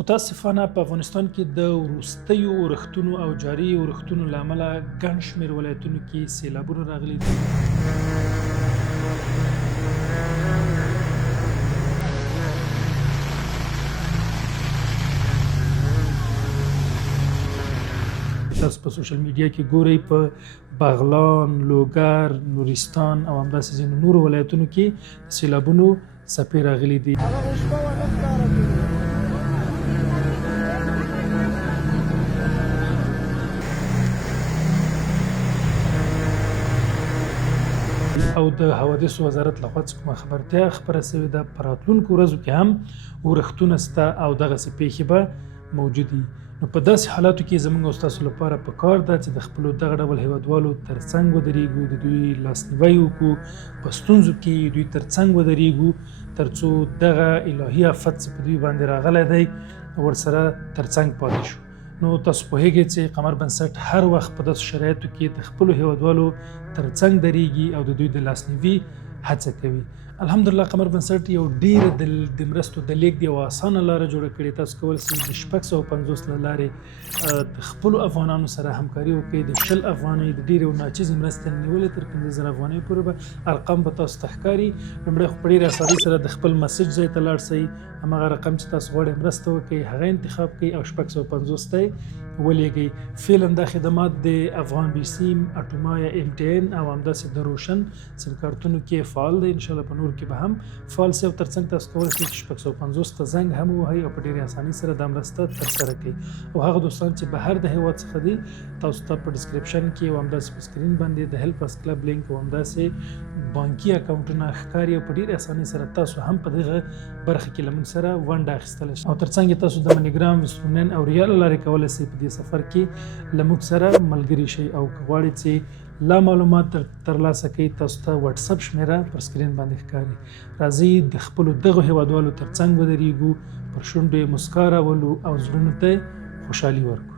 متاسفانه په افغانستان کې د وروستیو اورښتونو او جاري اورښتونو له امله ګڼ شمېر ولایتونو کې سیلابونه راغلي دي. تاسو په سوشل میډیا کې ګورئ په بغلان، لوګر، نورستان او همداسې ځینو نورو ولایتونو کې د سیلابونو څپې راغلي دي. او د حوادثو وزارت لخوا څه کومه خبرتیا خپره شوې ده، په راتلونکو ورځو کې هم اورښتونه شته او دغسې پیښې به موجودې. نو په داسې حالاتو کې زموږ او ستاسو لپاره پکار ده چې د خپلو دغه ډول هیوادوالو ترڅنګ ودرېږو، د دوی لاسنیوی وکړو، په ستونزو کې دوی ترڅنګ ودرېږو تر څو دغه الهي افت چې په دوی باندې راغلی دی ورسره ترڅنګ پاتې شو. نو تاسو پوهیږئ چې قمر بنسټ هر وخت په داسې شرایطو کې د خپلو هیوادوالو ترڅنګ درېږي او د دوی د لاسنیوي هڅه کوي. الحمدلله قمر بنسټ یو ډېره د مرستو د لیږد یوه اسانه لاره جوړه کړې. تاسو کولی شئ د 650 له لارې د خپلو افغانانو سره همکاري وکړئ. د 10 افغانۍ د ډېرې ناچیزې مرستې نیولې تر 15,000 افغانۍ پورې به ارقام به تاسو ته ښکاري. لومړی خو په ډېرې اسانۍ سره د خپل مسیج ځای ته لاړ شئ، هماغه رقم چې تاسو غواړئ مرسته وکړئ هغه انتخاب کړئ او 650 ته یې ولېږئ. فعلا دا خدمات د افغان بیسیم، اټوما یا MTN او همداسې د روشن سیم کارتونو کې فعال دی. انشاءالله په نور کې به هم فعال شي او ترڅنګ تاسو کولی شئ چې 650 ته زنګ هم ووهئ او په ډېرې اسانۍ سره دا مرسته ترسره کړئ. او هغه دوستان چې بهر د هېواد څخه دي تاسو ته په ډسکرپشن کې او همداسې په سکرین باندې د هیلپرز کلب لینک او همداسې بانکي اکاونټونه ښکاري او په ډېرې اسانۍ سره تاسو هم په دغه برخه کې له موږ سره ونډه اخیستلی شئ. او ترڅنګ یې تاسو د منیګرام، ویسټرن او ریال له لارې کولی شئ په دې سفر کې له موږ سره ملګري شئ. او که غواړئ چې لا معلومات ترلاسه کوئ تاسو ته واتساپ شمېره پر سکرین باندې ښکاري. راځئ د خپلو دغو هیوادوالو ترڅنګ ودرېږو، پر شونډو یې مسکا راولو او زړونو ته خوشحالي ورکړو.